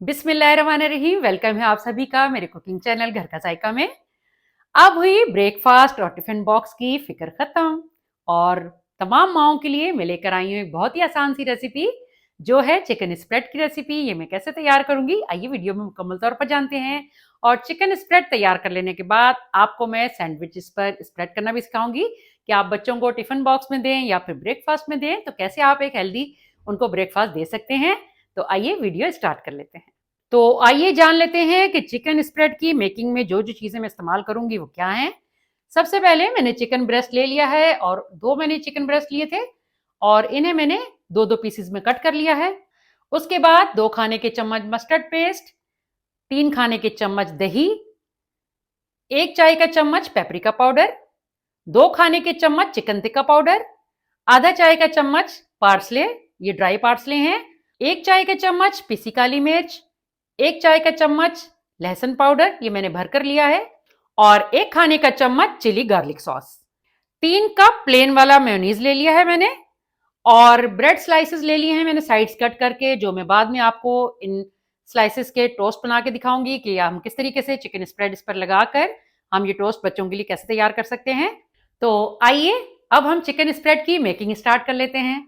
बिस्मिल्लाहिर्रहमानिर्रहीम। वेलकम है आप सभी का मेरे कुकिंग चैनल घर का जायका में। अब हुई ब्रेकफास्ट और टिफिन बॉक्स की फिक्र खत्म और तमाम माओं के लिए मैं लेकर आई हूँ एक बहुत ही आसान सी रेसिपी जो है चिकन स्प्रेड की रेसिपी। ये मैं कैसे तैयार करूंगी आइए वीडियो में मुकम्मल तौर पर जानते हैं। और चिकन स्प्रेड तैयार कर लेने के बाद आपको मैं सैंडविचेस पर स्प्रेड करना भी सिखाऊंगी कि आप बच्चों को टिफिन बॉक्स में दें या फिर ब्रेकफास्ट में दें तो कैसे आप एक हेल्दी उनको ब्रेकफास्ट दे सकते हैं। तो आइए वीडियो स्टार्ट कर लेते हैं। तो आइए जान लेते हैं कि चिकन स्प्रेड की मेकिंग में जो जो चीजें मैं इस्तेमाल करूंगी वो क्या हैं। सबसे पहले मैंने चिकन ब्रेस्ट ले लिया है और दो मैंने चिकन ब्रेस्ट लिए थे और इन्हें मैंने दो दो पीसेस में कट कर लिया है। उसके बाद 2 खाने के चम्मच मस्टर्ड पेस्ट, 3 खाने के चम्मच दही, 1 चाय का चम्मच पेपरिका पाउडर, 2 खाने के चम्मच चिकन टिक्का पाउडर, आधा चाय का चम्मच पार्सले, ये ड्राई पार्सले हैं, 1 चाय का चम्मच पिसी काली मिर्च, 1 चाय का चम्मच लहसुन पाउडर, ये मैंने भर कर लिया है, और 1 खाने का चम्मच chilli garlic sauce. 3 cup plain वाला मेयोनीज ले लिया है मैंने और ब्रेड स्लाइसेस ले लिए हैं मैंने साइड्स कट करके, जो मैं बाद में आपको इन स्लाइसेस के टोस्ट बना के दिखाऊंगी कि हम किस तरीके से चिकन स्प्रेड इस पर लगाकर हम ये टोस्ट बच्चों के लिए कैसे तैयार कर सकते हैं। तो आइए अब हम चिकन स्प्रेड की मेकिंग स्टार्ट कर लेते हैं।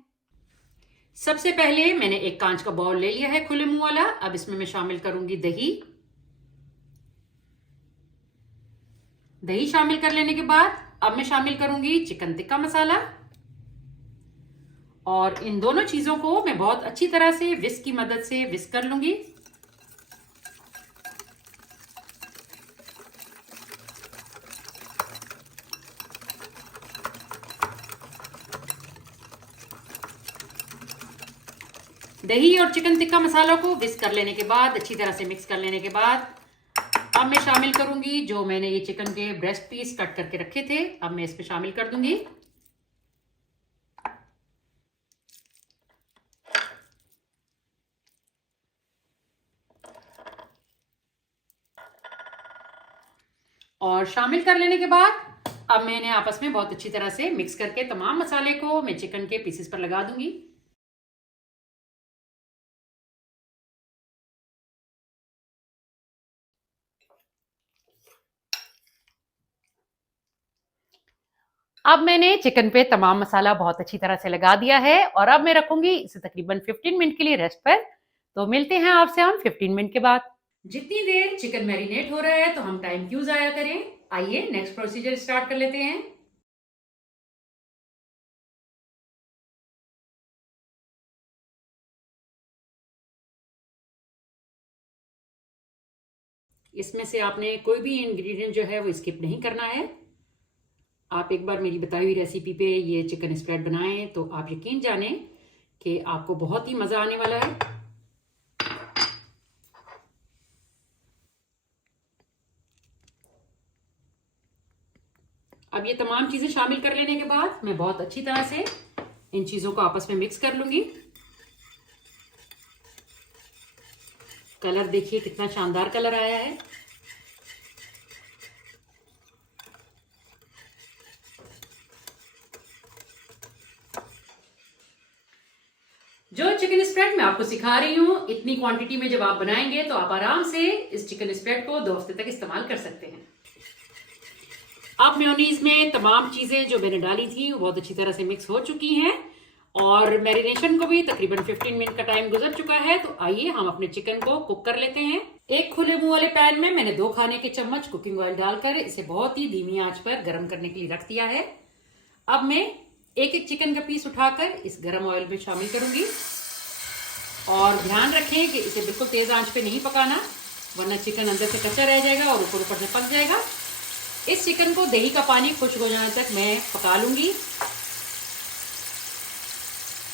सबसे पहले मैंने एक कांच का बाउल ले लिया है खुले मुंह वाला। अब इसमें मैं शामिल करूंगी दही। दही शामिल कर लेने के बाद अब मैं शामिल करूंगी चिकन टिक्का मसाला और इन दोनों चीजों को मैं बहुत अच्छी तरह से विस्क की मदद से विस्क कर लूंगी। दही और चिकन टिक्का मसाला को विस्क कर लेने के बाद अच्छी तरह से मिक्स कर लेने के बाद अब मैं शामिल करूंगी जो मैंने ये चिकन के ब्रेस्ट पीस कट करके रखे थे, अब मैं इस पे शामिल कर दूंगी। और शामिल कर लेने के बाद अब मैंने आपस में बहुत अच्छी तरह से मिक्स करके तमाम मसाले को मैं चिकन के पीसेस पर लगा दूंगी। अब मैंने चिकन पे तमाम मसाला बहुत अच्छी तरह से लगा दिया है और अब मैं रखूंगी इसे तकरीबन 15 मिनट के लिए रेस्ट पर। तो मिलते हैं आपसे हम 15 मिनट के बाद। जितनी देर चिकन मैरिनेट हो रहा है तो हम टाइम क्यों जाया करें, आइए नेक्स्ट प्रोसीजर स्टार्ट कर लेते हैं। इसमें से आपने कोई भी इंग्रेडिएंट जो है वो स्किप नहीं करना है। आप एक बार मेरी बताई हुई रेसिपी पे ये चिकन स्प्रेड बनाएं तो आप यकीन जाने कि आपको बहुत ही मजा आने वाला है। अब ये तमाम चीजें शामिल कर लेने के बाद मैं बहुत अच्छी तरह से इन चीजों को आपस में मिक्स कर लूंगी। कलर देखिए कितना शानदार कलर आया है। जो चिकन स्प्रेड मैं आपको सिखा रही हूँ इतनी क्वांटिटी में जब आप बनाएंगे तो आप आराम से इस चिकन स्प्रेड को 2 हफ्ते तक इस्तेमाल कर सकते हैं। अब मेयोनीज में तमाम चीजें जो मैंने डाली थी वो बहुत अच्छी तरह से मिक्स हो चुकी हैं और मैरिनेशन को भी तकरीबन 15 मिनट का टाइम गुजर चुका है। तो आइए हम अपने चिकन को कुक कर लेते हैं। एक खुले मुंह वाले पैन में मैंने 2 खाने के चम्मच कुकिंग ऑयल डालकर इसे बहुत ही धीमी आंच पर गर्म करने के लिए रख दिया है। अब मैं एक एक चिकन का पीस उठाकर इस गर्म ऑयल में शामिल करूंगी और ध्यान रखें कि इसे बिल्कुल तेज आंच पे नहीं पकाना वरना चिकन अंदर से कच्चा रह जाएगा और ऊपर ऊपर से पक जाएगा। इस चिकन को दही का पानी खुश्क हो जाने तक मैं पका लूंगी।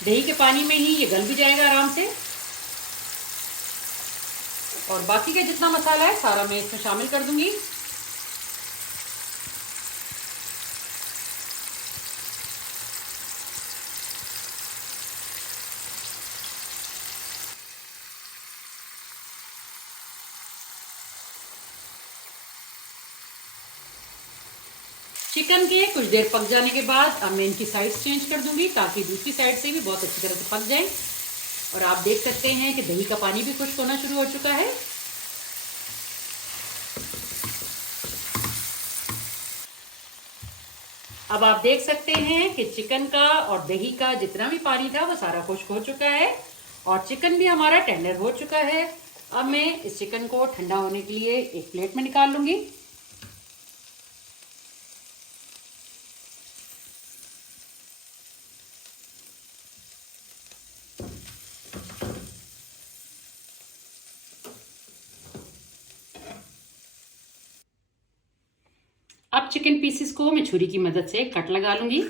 दही के पानी में ही ये गल भी जाएगा आराम से और बाकी का जितना मसाला है सारा मैं इसमें शामिल कर दूंगी। चिकन के कुछ देर पक जाने के बाद अब मैं इनकी साइड्स चेंज कर दूंगी ताकि दूसरी साइड से भी बहुत अच्छी तरह से पक जाए। और आप देख सकते हैं कि दही का पानी भी खुश्क होना शुरू हो चुका है। अब आप देख सकते हैं कि चिकन का और दही का जितना भी पानी था वो सारा खुश्क हो चुका है और चिकन भी हमारा टेंडर हो चुका है। अब मैं इस चिकन को ठंडा होने के लिए एक प्लेट में निकाल लूंगी। अब चिकन पीसेस को मैं छुरी की मदद से कट लगा लूंगी।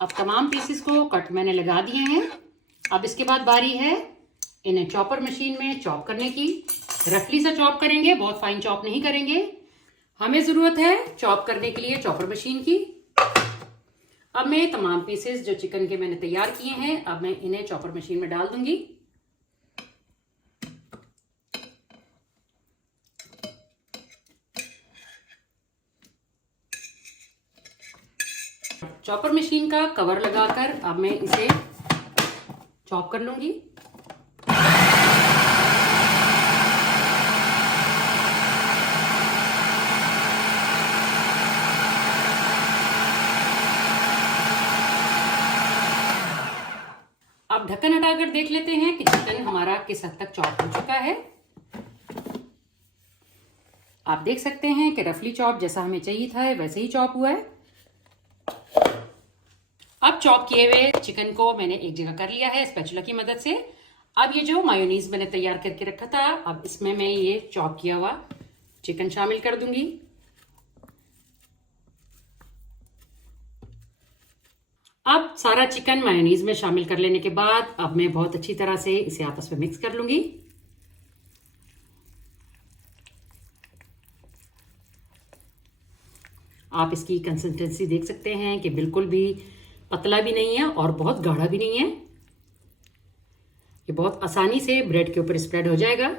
अब तमाम पीसेस को कट मैंने लगा दिए हैं। अब इसके बाद बारी है इन्हें चॉपर मशीन में चॉप करने की। रफली सा चॉप करेंगे, बहुत फाइन चॉप नहीं करेंगे। हमें ज़रूरत है चॉप करने के लिए चॉपर मशीन की। अब मैं तमाम पीसेस जो चिकन के मैंने तैयार किए हैं, अब मैं इन्हें चॉपर मशीन में डाल दूंगी। चॉपर मशीन का कवर लगाकर अब मैं इसे चॉप कर लूंगी। अब ढक्कन हटाकर देख लेते हैं कि चिकन हमारा किस हद तक चॉप हो चुका है। आप देख सकते हैं कि रफली चॉप जैसा हमें चाहिए था वैसे ही चॉप हुआ है। अब चॉप किए हुए चिकन को मैंने एक जगह कर लिया है स्पैचुला की मदद से। अब ये जो मायोनीज मैंने तैयार करके रखा था, अब इसमें मैं ये चॉप किया हुआ चिकन शामिल कर दूंगी। अब सारा चिकन मायोनीज में शामिल कर लेने के बाद अब मैं बहुत अच्छी तरह से इसे आपस में मिक्स कर लूंगी। आप इसकी कंसिस्टेंसी देख सकते हैं कि बिल्कुल भी पतला भी नहीं है और बहुत गाढ़ा भी नहीं है। ये बहुत आसानी से ब्रेड के ऊपर स्प्रेड हो जाएगा।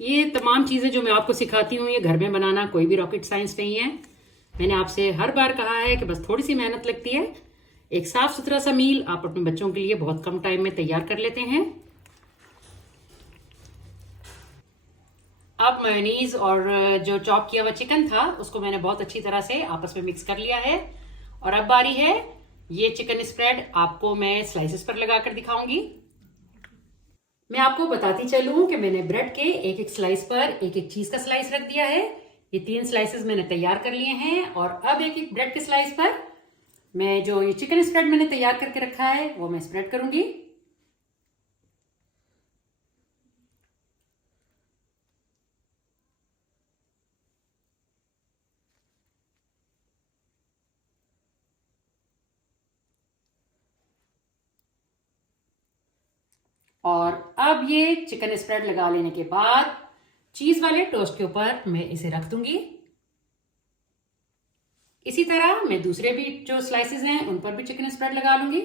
ये तमाम चीज़ें जो मैं आपको सिखाती हूँ ये घर में बनाना कोई भी रॉकेट साइंस नहीं है। मैंने आपसे हर बार कहा है कि बस थोड़ी सी मेहनत लगती है। एक साफ सुथरा सा मील आप अपने बच्चों के लिए बहुत कम टाइम में तैयार कर लेते हैं। अब मेयोनीज और जो चॉप किया हुआ चिकन था उसको मैंने बहुत अच्छी तरह से आपस में मिक्स कर लिया है और अब बारी है ये चिकन स्प्रेड आपको मैं स्लाइसेस पर लगाकर दिखाऊंगी। मैं आपको बताती चलूं कि मैंने ब्रेड के एक एक स्लाइस पर एक एक चीज का स्लाइस रख दिया है। ये 3 स्लाइसेस मैंने तैयार कर लिए हैं और अब एक एक ब्रेड के स्लाइस पर मैं जो ये चिकन स्प्रेड मैंने तैयार करके रखा है वो मैं स्प्रेड करूंगी। और अब ये चिकन स्प्रेड लगा लेने के बाद चीज वाले टोस्ट के ऊपर मैं इसे रख दूंगी। इसी तरह मैं दूसरे भी जो स्लाइसेस हैं उन पर भी चिकन स्प्रेड लगा लूंगी।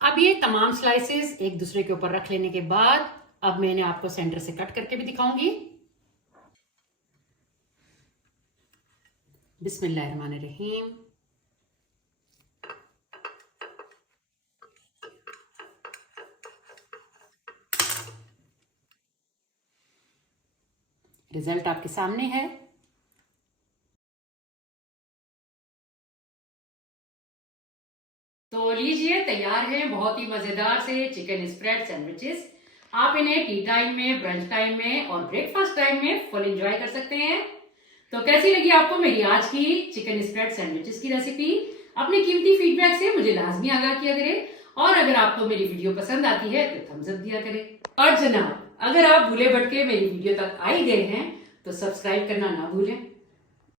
अब ये तमाम स्लाइसेस एक दूसरे के ऊपर रख लेने के बाद अब मैंने आपको सेंटर से कट करके भी दिखाऊंगी। बिस्मिल्लाहिर्रहमानिर्रहीम। रिजल्ट आपके सामने है। तो लीजिए तैयार है बहुत ही मजेदार से चिकन स्प्रेड सैंडविचेस। आप इन्हें टी टाइम में, ब्रंच टाइम में और ब्रेकफास्ट टाइम में फुल एंजॉय कर सकते हैं। तो कैसी लगी आपको मेरी आज की चिकन स्प्रेड सैंडविचेस की रेसिपी? अपने कीमती फीडबैक से मुझे लाजमी आगाह किया करें और अगर आपको मेरी वीडियो पसंद आती है तो थम्स अप दिया करें। और जनाब, अगर आप भूले भटके मेरी वीडियो तक आ ही गए हैं तो सब्सक्राइब करना ना भूलें।